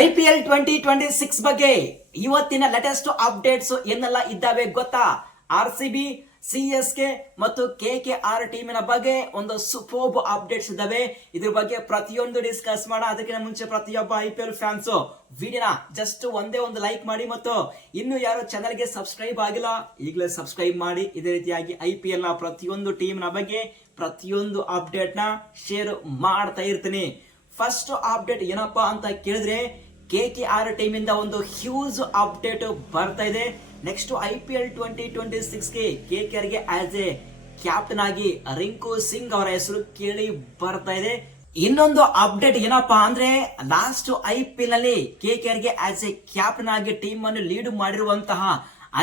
IPL 2026 ಬಗ್ಗೆ ಇವತ್ತಿನ latest updates ಏನೆಲ್ಲ ಇದ್ದಾವೆ ಗೊತ್ತಾ? RCB, CSK ಮತ್ತು KKR ಟೀಮಿನ ಬಗ್ಗೆ ಒಂದು ಸೂಪರ್ಬ್ ಅಪ್ಡೇಟ್ಸ್ ಇದ್ದಾವೆ. ಇದ್ರ ಬಗ್ಗೆ ಪ್ರತಿಯೊಂದು ಡಿಸ್ಕಸ್ ಮಾಡೋಣ. ಅದಕ್ಕಿಂತ ಮುಂಚೆ ಪ್ರತಿಯೊಬ್ಬ IPL ಫ್ಯಾನ್ಸ್ ವಿಡಿಯೋನ ಜಸ್ಟ್ ಒಂದೇ ಒಂದು ಲೈಕ್ ಮಾಡಿ ಮತ್ತು ಇನ್ನು ಯಾರು ಚಾನಲ್ಗೆ ಸಬ್ಸ್ಕ್ರೈಬ್ ಆಗಿಲ್ಲ ಈಗಲೇ ಸಬ್ಸ್ಕ್ರೈಬ್ ಮಾಡಿ. ಇದೇ ರೀತಿಯಾಗಿ IPL ನ ಪ್ರತಿಯೊಂದು ಟೀಮ್ನ ಬಗ್ಗೆ ಪ್ರತಿಯೊಂದು ಅಪ್ಡೇಟ್ ನ ಶೇರ್ ಮಾಡ್ತಾ ಇರ್ತೀನಿ. ಫಸ್ಟ್ ಅಪ್ಡೇಟ್ ಏನಪ್ಪಾ ಅಂತ ಕೇಳಿದ್ರೆ KKR ಟೀಮ್ ಇಂದ ಒಂದು ಹ್ಯೂಜ್ ಅಪ್ಡೇಟ್ ಬರ್ತಾ ಇದೆ. ನೆಕ್ಸ್ಟ್ IPL 2026 ಗೆ KKR ಗೆ ಆಸ್ ಎ ಕ್ಯಾಪ್ಟನ್ ಆಗಿ ರಿಂಕು ಸಿಂಗ್ ಅವರ ಹೆಸರು ಕೇಳಿ ಬರ್ತಾ ಇದೆ. ಇನ್ನೊಂದು ಅಪ್ಡೇಟ್ ಏನಪ್ಪಾ ಅಂದ್ರೆ ಲಾಸ್ಟ್ IPL ನಲ್ಲಿ KKR ಗೆ ಆಸ್ ಎ ಕ್ಯಾಪ್ಟನ್ ಆಗಿ ಟೀಮ್ ಅನ್ನು ಲೀಡ್ ಮಾಡಿರುವಂತಹ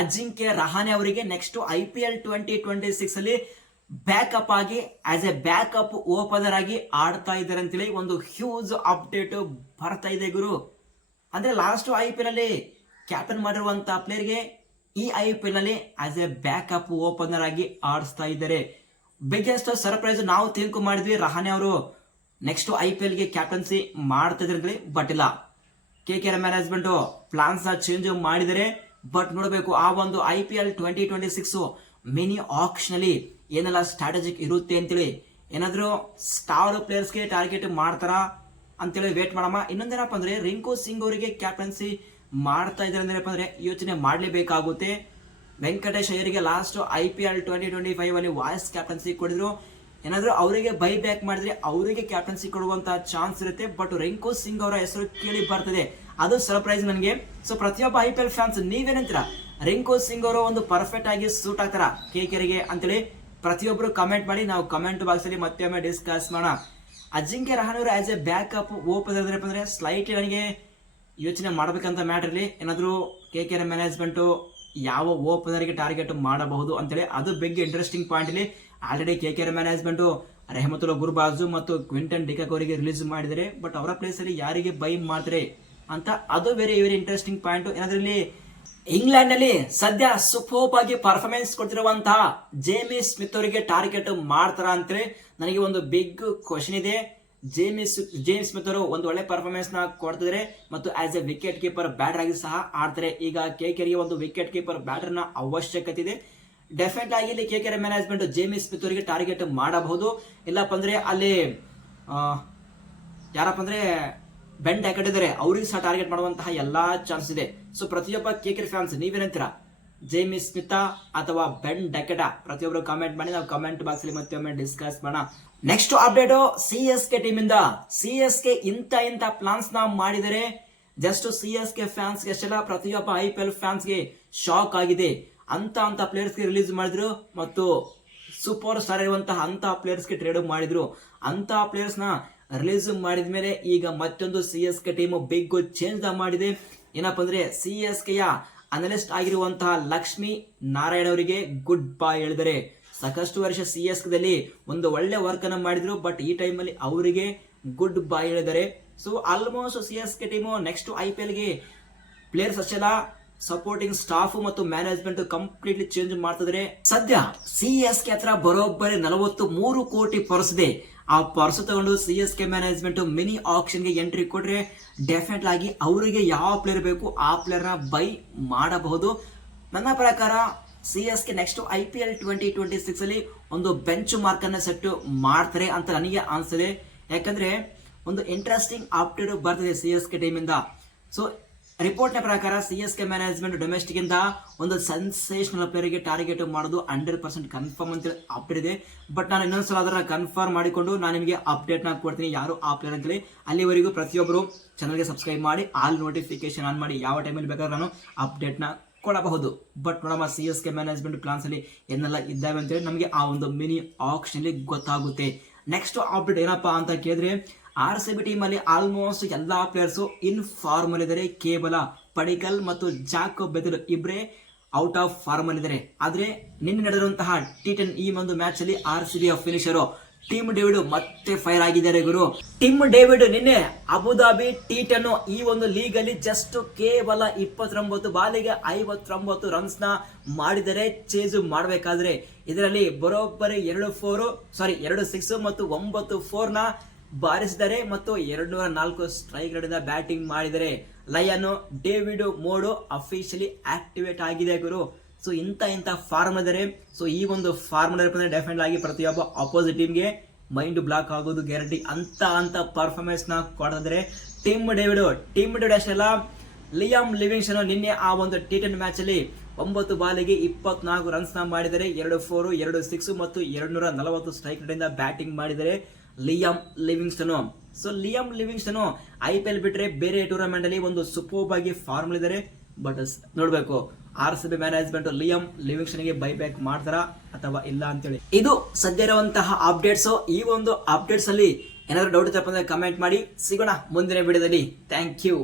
ಅಜಿಂಕ್ಯ ರಹಾನೆ ಅವರಿಗೆ ನೆಕ್ಸ್ಟ್ IPL 2026 ಅಲ್ಲಿ ಬ್ಯಾಕಪ್ ಆಗಿ ಆಸ್ ಎ ಬ್ಯಾಕಪ್ ಓಪನರ್ ಆಗಿ ಆಡ್ತಾ ಇದ್ದಾರೆ ಅಂತೇಳಿ ಒಂದು ಹ್ಯೂಜ್ ಅಪ್ಡೇಟ್ ಬರ್ತಾ ಇದೆ ಗುರು. ಅಂದ್ರೆ ಲಾಸ್ಟ್ IPL ಅಲ್ಲಿ ಕ್ಯಾಪ್ಟನ್ ಮಾಡಿರುವಂತಹ ಪ್ಲೇಯರ್ಗೆ ಈ IPL ನಲ್ಲಿ ಆಸ್ ಎ ಬ್ಯಾಕಪ್ ಓಪನರ್ ಆಗಿ ಆಡಿಸ್ತಾ ಇದ್ದಾರೆ. ಬಿಗ್ಗೆಸ್ಟ್ ಸರ್ಪ್ರೈಸ್ ನಾವು ತಿಳ್ಕೊ ಮಾಡಿದ್ವಿ, ರಹಾನೆ ಅವರು ನೆಕ್ಸ್ಟ್ IPL ಗೆ ಕ್ಯಾಪ್ಟನ್ಸಿ ಮಾಡ್ತಾ ಇದ್ರೆ, ಬಟ್ ಇಲ್ಲ, KKR ಮ್ಯಾನೇಜ್ಮೆಂಟ್ ಪ್ಲಾನ್ಸ್ ಚೇಂಜ್ ಮಾಡಿದರೆ. ಬಟ್ ನೋಡಬೇಕು ಆ ಒಂದು IPL 2026 ಮಿನಿ ಆಕ್ಷನ್ ಅಲ್ಲಿ ಏನೆಲ್ಲ ಸ್ಟ್ರಾಟಜಿಕ್ ಇರುತ್ತೆ ಅಂತೇಳಿ, ಏನಾದ್ರು ಸ್ಟಾರ್ ಪ್ಲೇಯರ್ಸ್ ಗೆ ಟಾರ್ಗೆಟ್ ಮಾಡ್ತಾರ ಅಂತೇಳಿ ವೇಟ್ ಮಾಡಮ್ಮ. ಇನ್ನೊಂದೇನಪ್ಪ ಅಂದ್ರೆ ರಿಂಕು ಸಿಂಗ್ ಅವರಿಗೆ ಕ್ಯಾಪ್ಟನ್ಸಿ ಮಾಡ್ತಾ ಇದ್ದಾರೆ ಅಂದ್ರೆ ಯೋಚನೆ ಮಾಡ್ಲೇಬೇಕಾಗುತ್ತೆ. ವೆಂಕಟೇಶ್ ಅಯ್ಯರಿಗೆ ಲಾಸ್ಟ್ IPL 2025 ಅಲ್ಲಿ ವಾಯ್ಸ್ ಕ್ಯಾಪ್ಟನ್ಸಿ ಕೊಡಿದ್ರು. ಏನಾದ್ರು ಅವರಿಗೆ ಬೈ ಬ್ಯಾಕ್ ಮಾಡಿದ್ರೆ ಅವರಿಗೆ ಕ್ಯಾಪ್ಟನ್ಸಿ ಕೊಡುವಂತಹ ಚಾನ್ಸ್ ಇರುತ್ತೆ. ಬಟ್ ರಿಂಕು ಸಿಂಗ್ ಅವರ ಹೆಸರು ಕೇಳಿ ಬರ್ತದೆ, ಅದು ಸರ್ಪ್ರೈಸ್ ನನಗೆ. ಸೊ ಪ್ರತಿಯೊಬ್ಬ IPL ಫ್ಯಾನ್ಸ್ ನೀವೇನಂತೀರಾ? ರಿಂಕು ಸಿಂಗ್ ಅವರು ಒಂದು ಪರ್ಫೆಕ್ಟ್ ಆಗಿ ಸೂಟ್ ಆಗ್ತಾರ KKR ಗೆ ಅಂತೇಳಿ ಪ್ರತಿಯೊಬ್ಬರು ಕಮೆಂಟ್ ಮಾಡಿ. ನಾವು ಕಮೆಂಟ್ ಬಾಕ್ಸ್ ಅಲ್ಲಿ ಮತ್ತೆ ಡಿಸ್ಕಸ್ ಮಾಡೋಣ. ಅಜಿಂಕ್ಯ ರಹಾನೆ ಅವರು ಆಸ್ ಎ ಬ್ಯಾಕಪ್ ಓಪನರ್ ಅಂದ್ರೆ ಸ್ಲೈಟ್ ನನಗೆ ಯೋಚನೆ ಮಾಡ್ಬೇಕಂತ ಮ್ಯಾಟರ್ ಇಲ್ಲಿ. ಏನಾದ್ರು KKR ಮ್ಯಾನೇಜ್ಮೆಂಟ್ ಯಾವ ಓಪನರ್ ಗೆ ಟಾರ್ಗೆಟ್ ಮಾಡಬಹುದು ಅಂತೇಳಿ ಅದು ಬಿಗ್ ಇಂಟ್ರೆಸ್ಟಿಂಗ್ ಪಾಯಿಂಟ್ ಇಲ್ಲಿ. ಆಲ್ರೆಡಿ KKR ಮ್ಯಾನೇಜ್ಮೆಂಟ್ ರೆಹಮತುಲ್ಲಾ ಗುರ್ಬಾಜು ಮತ್ತು ಕ್ವಿಂಟನ್ ಡಿಕಾಕ್ ಅವರಿಗೆ ರಿಲೀಸ್ ಮಾಡಿದರೆ, ಬಟ್ ಅವರ ಪ್ಲೇಸ್ ಅಲ್ಲಿ ಯಾರಿಗೆ ಬೈ ಮಾಡ್ತಾರೆ ಅಂತ ಅದು ವೆರಿ ಇಂಟ್ರೆಸ್ಟಿಂಗ್ ಪಾಯಿಂಟ್. ಏನಾದ್ರೂ ಇಲ್ಲಿ ಇಂಗ್ಲೆಂಡ್ ನಲ್ಲಿ ಸದ್ಯ ಸೂಪರ್ ಆಗಿ ಪರ್ಫಾರ್ಮೆನ್ಸ್ ಕೊಡ್ತಿರುವಂತಹ ಜೇಮಿ ಸ್ಮಿತ್ ಅವರಿಗೆ ಟಾರ್ಗೆಟ್ ಮಾಡ್ತಾರ ಅಂತೇಳಿ ನನಗೆ ಒಂದು ಬಿಗ್ ಕ್ವಶನ್ ಇದೆ. ಜೇಮ್ಸ್ ಸ್ಮಿತ್ ಅವರು ಒಂದು ಒಳ್ಳೆ ಪರ್ಫಾರ್ಮೆನ್ಸ್ ನ ಕೊಡ್ತಿದ್ದಾರೆ ಮತ್ತು as A wicket keeper batter ಆಗಿ ಸಹ ಆಡ್ತಾರೆ. ಈಗ KKR ಗೆ ಒಂದು ವಿಕೆಟ್ ಕೀಪರ್ ಬ್ಯಾಟರ್ ನ ಅವಶ್ಯಕತೆ ಇದೆ. ಡೆಫಿನೆಟ್ ಆಗಿ ಇಲ್ಲಿ KKR ಮ್ಯಾನೇಜ್ಮೆಂಟ್ ಜೇಮಿ ಸ್ಮಿತ್ ಅವರಿಗೆ ಟಾರ್ಗೆಟ್ ಮಾಡಬಹುದು. ಇಲ್ಲಪ್ಪ ಅಂದ್ರೆ ಅಲ್ಲಿ ಯಾರಪ್ಪ ಅಂದ್ರೆ ಬೆನ್ ಡ್ಯಾಕೆಟ್ ಇದ್ದಾರೆ, ಅವ್ರಿಗೆ ಸಹ ಟಾರ್ಗೆಟ್ ಮಾಡುವಂತಹ ಎಲ್ಲಾ ಚಾನ್ಸ್ ಇದೆ. ಸೊ ಪ್ರತಿಯೊಬ್ಬ KKR ಫ್ಯಾನ್ಸ್ ನೀವೇನಂತೀರಾ? ಜೇಮಿ ಸ್ಮಿತ್ ಅಥವಾ ಬೆನ್ ಡ್ಯಾಕೆಟ್? ಪ್ರತಿಯೊಬ್ಬರು ಕಾಮೆಂಟ್ ಮಾಡಿ, ನಾವು ಕಮೆಂಟ್ ಬಾಕ್ಸ್ ಅಲ್ಲಿ ಮತ್ತೆ ಡಿಸ್ಕಸ್ ಮಾಡೋಣ. ನೆಕ್ಸ್ಟ್ ಅಪ್ಡೇಟ್ CSK ಟೀಮ್ ಇಂದ. CSK ಇಂತ ಪ್ಲಾನ್ಸ್ ನ ಮಾಡಿದರೆ ಜಸ್ಟ್ CSK ಫ್ಯಾನ್ಸ್ ಗೆ ಅಷ್ಟೆಲ್ಲ, ಪ್ರತಿಯೊಬ್ಬ IPL ಫ್ಯಾನ್ಸ್ ಗೆ ಶಾಕ್ ಆಗಿದೆ. ಅಂತ ಪ್ಲೇಯರ್ಸ್ ಗೆ ರಿಲೀಸ್ ಮಾಡಿದ್ರು ಮತ್ತು ಸೂಪರ್ ಸ್ಟಾರ್ ಇರುವಂತಹ ಅಂತ ಪ್ಲೇಯರ್ಸ್ ಗೆ ಟ್ರೇಡ್ ಮಾಡಿದ್ರು. ಅಂತ ಪ್ಲೇಯರ್ಸ್ ನ ರಿಲೀಸ್ ಮಾಡಿದ ಮೇಲೆ ಈಗ ಮತ್ತೊಂದು CSK ಟೀಮ್ ಬಿಗ್ ಚೇಂಜ್ ಮಾಡಿದೆ. ಏನಪ್ಪಾ ಅಂದ್ರೆ CSK ಯ ಅನಲಿಸ್ಟ್ ಆಗಿರುವಂತಹ ಲಕ್ಷ್ಮಿ ನಾರಾಯಣ ಅವರಿಗೆ ಗುಡ್ ಬೈ ಹೇಳಿದರೆ. ಸಾಕಷ್ಟು ವರ್ಷ CSK ದಲ್ಲಿ ಒಂದು ಒಳ್ಳೆ ವರ್ಕ್ ಅನ್ನು ಮಾಡಿದ್ರು, ಬಟ್ ಈ ಟೈಮ್ ಅಲ್ಲಿ ಅವರಿಗೆ ಗುಡ್ ಬೈ ಹೇಳಿದ್ದಾರೆ. So almost CSK team next IPL ಗೆ ಪ್ಲೇಯರ್ಸ್ ಅಷ್ಟೆಲ್ಲ ಸಪೋರ್ಟಿಂಗ್ ಸ್ಟಾಫ್ ಮತ್ತು ಮ್ಯಾನೇಜ್ಮೆಂಟ್ ಕಂಪ್ಲೀಟ್ಲಿ ಚೇಂಜ್ ಮಾಡ್ತಿದ್ರೆ. ಸದ್ಯ CSK ಹತ್ರ ಬರೋಬ್ಬರಿ 43 ಕೋಟಿ ಪರ್ಸ್ ಇದೆ. ಆ ಪರ್ಸ್ ತಗೊಂಡು CSK ಮ್ಯಾನೇಜ್ಮೆಂಟ್ ಮಿನಿ ಆಕ್ಷನ್ ಗೆ ಎಂಟ್ರಿ ಕೊಟ್ರೆ ಡೆಫಿನೆಟ್ ಆಗಿ ಅವರಿಗೆ ಯಾವ ಪ್ಲೇಯರ್ ಬೇಕು ಆ ಪ್ಲೇಯರ್ ನ ಬೈ ಮಾಡಬಹುದು. ನನ್ನ ಪ್ರಕಾರ CSK ನೆಕ್ಸ್ಟ್ IPL 2026 ಅಲ್ಲಿ ಒಂದು ಬೆಂಚ್ ಮಾರ್ಕ್ ಅನ್ನ ಸೆಟ್ ಮಾಡ್ತಾರೆ ಅಂತ ನನಗೆ ಅನ್ಸುತ್ತೆ. ಯಾಕಂದ್ರೆ ಒಂದು ಇಂಟ್ರೆಸ್ಟಿಂಗ್ ಅಪ್ಡೇಟ್ ಬರ್ತಿದೆ CSK ಟೀಮ್ ಇಂದ. ಸೊ ರಿಪೋರ್ಟ್ ನ ಪ್ರಕಾರ CSK ಮ್ಯಾನೇಜ್ಮೆಂಟ್ ಡೊಮೆಸ್ಟಿಕ್ ಇಂದ ಒಂದು ಸೆನ್ಸೇಷನಲ್ ಪ್ಲೇಯರ್ ಗೆ ಟಾರ್ಗೆಟ್ ಮಾಡೋದು 100% ಕನ್ಫರ್ಮ್ ಅಂತ ಅಪ್ಡೇಟ್ ಇದೆ. ಬಟ್ ನಾನು ಇನ್ನೊಂದ್ಸಲ ಅದನ್ನ ಕನ್ಫರ್ಮ್ ಮಾಡಿಕೊಂಡು ನಾನು ನಿಮಗೆ ಅಪ್ಡೇಟ್ ನ ಕೊಡ್ತೀನಿ ಯಾರು ಆ ಪ್ಲೇಯರ್ ಅಂತೇಳಿ. ಅಲ್ಲಿವರೆಗೂ ಪ್ರತಿಯೊಬ್ಬರು ಚಾನಲ್ಗೆ ಸಬ್ಸ್ಕ್ರೈಬ್ ಮಾಡಿ, ಆಲ್ ನೋಟಿಫಿಕೇಶನ್ ಆನ್ ಮಾಡಿ, ಯಾವ ಟೈಮಲ್ಲಿ ಬೇಕಾದ್ರೆ ನಾನು ಅಪ್ಡೇಟ್ ನ ಕೊಡಬಹುದು. ಬಟ್ ನೋಡಮ್ಮ CSK ಮ್ಯಾನೇಜ್ಮೆಂಟ್ ಪ್ಲಾನ್ಸ್ ಅಲ್ಲಿ ಏನೆಲ್ಲ ಇದ್ದಾವೆ ಅಂತೇಳಿ ನಮಗೆ ಆ ಒಂದು ಮಿನಿ ಆಕ್ಷನ್ ಅಲ್ಲಿ ಗೊತ್ತಾಗುತ್ತೆ. ನೆಕ್ಸ್ಟ್ ಅಪ್ಡೇಟ್ ಏನಪ್ಪಾ ಅಂತ ಕೇಳಿದ್ರೆ RCB ಟೀಮ್ ಅಲ್ಲಿ ಆಲ್ಮೋಸ್ಟ್ ಎಲ್ಲಾ ಪ್ಲೇಯರ್ಸ್ ಇನ್ ಫಾರ್ಮ್ ಅಲ್ಲಿ ಇದ್ದಾರೆ. ಕೇವಲ ಪಡಿಕಲ್ ಮತ್ತು ಜಾಕೋಬ್ ಬೆದರ್ ಇಬ್ಬರೇ ಔಟ್ ಆಫ್ ಫಾರ್ಮ್ ಅಲ್ಲಿ ಇದ್ದಾರೆ. ಆದ್ರೆ ನಿನ್ನೆ ನಡೆದಿರುವಂತಹ T10 ಈ ಒಂದು ಮ್ಯಾಚ್ ಅಲ್ಲಿ RCB ಫಿನಿಶರ್ ಟಿಮ್ ಡೇವಿಡ್ ಮತ್ತೆ ಫೈರ್ ಆಗಿದ್ದಾರೆ ಗುರು. ಟಿಮ್ ಡೇವಿಡ್ ನಿನ್ನೆ ಅಬುದಾಬಿ T10 ಈ ಒಂದು ಲೀಗ್ ಅಲ್ಲಿ ಜಸ್ಟ್ ಕೇವಲ 29 ಬಾಲಿಗೆ 59 ರನ್ಸ್ ನ ಮಾಡಿದರೆ ಚೇಜ್ ಮಾಡಬೇಕಾದ್ರೆ. ಇದರಲ್ಲಿ ಬರೋಬ್ಬರಿ 2 6 ಮತ್ತು 9 4 ನ ಬಾರಿಸಿದರೆ ಮತ್ತು 204 ಸ್ಟ್ರೈಕ್ ಗಳಿಂದ ಬ್ಯಾಟಿಂಗ್ ಮಾಡಿದರೆ lion David mode officially activate ಆಗಿದೆ ಗುರು. ಸೊ ಇಂಥ ಫಾರ್ಮ್ ಇದ್ದಾರೆ. ಸೊ ಈ ಒಂದು ಫಾರ್ಮ್ ಡೆಫಿನೆಟ್ ಆಗಿ ಪ್ರತಿಯೊಬ್ಬ ಅಪೋಸಿಟ್ ಟೀಮ್ಗೆ ಮೈಂಡ್ ಬ್ಲಾಕ್ ಆಗೋದು ಗ್ಯಾರಂಟಿ. ಅಂತ ಪರ್ಫಾರ್ಮೆನ್ಸ್ ನ ಕೊಡ್ತಿದ್ರೆ ಟಿಮ್ ಡೇವಿಡ್ ಅಷ್ಟೆಲ್ಲ, ಲಿಯಾಮ್ ಲಿವಿಂಗ್ಸ್ಟನ್ ನಿನ್ನೆ ಆ ಒಂದು T10 ಮ್ಯಾಚ್ ಅಲ್ಲಿ 9 ಬಾಲಿಗೆ 24 ರನ್ಸ್ ನ ಮಾಡಿದರೆ, 2 4 2 6 ಮತ್ತು 240 ಸ್ಟ್ರೈಕ್ ಗಳಿಂದ ಬ್ಯಾಟಿಂಗ್ ಮಾಡಿದರೆ Liam Livingston. So Liam Livingston IPL ಬಿಟ್ರೆ ಬೇರೆ ಟೂರ್ನಮೆಂಟ್ ಅಲ್ಲಿ ಒಂದು ಸೂಪರ್ ಆಗಿ ಫಾರ್ಮ್ ಇದ್ದಾರೆ. ಬಟ್ ನೋಡ್ಬೇಕು RCB ಮ್ಯಾನೇಜ್ಮೆಂಟ್ ಲಿಯಾಮ್ ಲಿವಿಂಗ್ಸ್ಟನ್ ಗೆ ಬೈಬ್ಯಾಕ್ ಮಾಡ್ತಾರಾ ಅಥವಾ ಇಲ್ಲ ಅಂತೇಳಿ. ಇದು ಸದ್ಯ ಇರುವಂತಹ ಅಪ್ಡೇಟ್ಸ್. ಈ ಒಂದು ಅಪ್ಡೇಟ್ಸ್ ಅಲ್ಲಿ ಏನಾದ್ರು ಡೌಟ್ ಇತ್ತಪ್ಪ ಅಂದ್ರೆ ಕಮೆಂಟ್ ಮಾಡಿ. ಸಿಗೋಣ ಮುಂದಿನ ವಿಡಿಯೋದಲ್ಲಿ. Thank you.